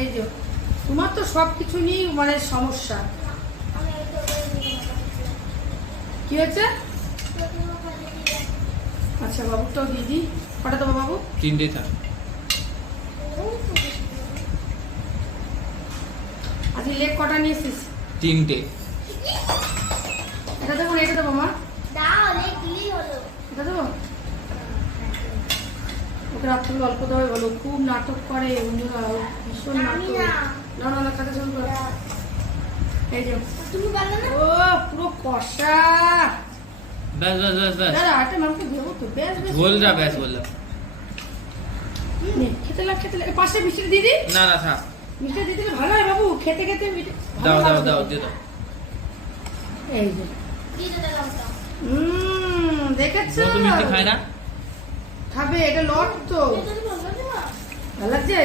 এই যে তোমার তো সব কিছু নিয়ে মানে সমস্যা। কি হয়েছে? আচ্ছা বাবুটাও দিয়ে দিই। কটা দেবো বাবু? 3টে থাক। আজকে লেগ কটা নিয়েছিস? 3টে। এটা দেবো না এটা দেবো মা? এটা দেবো? ওকে রাত্রিবেলা অল্প দেবে বলো, খুব নাটক করে বন্ধুরা, ভীষণ নাটক। না না না খাতে শুরু করো। এই যে ও পুরো কষা। ব্যাস ব্যাস ব্যাস ব্যাস। দাদা আটা মাংস দেবো তো, বেশ বেশ ঝোল যা ব্যাস বললাম। নে, খেতে লাগ খেতে লাগ। পাশে মিষ্টি দিদি, না না থাক। মিষ্টি দিদি ভালো হয় বাবু, খেতে খেতে দাও দাও দাও দিয়ে দাও। এই যে দেখেছো? ও তো মিষ্টি খায় না। খাবে, এটা লট তো। ভালো লাগছে?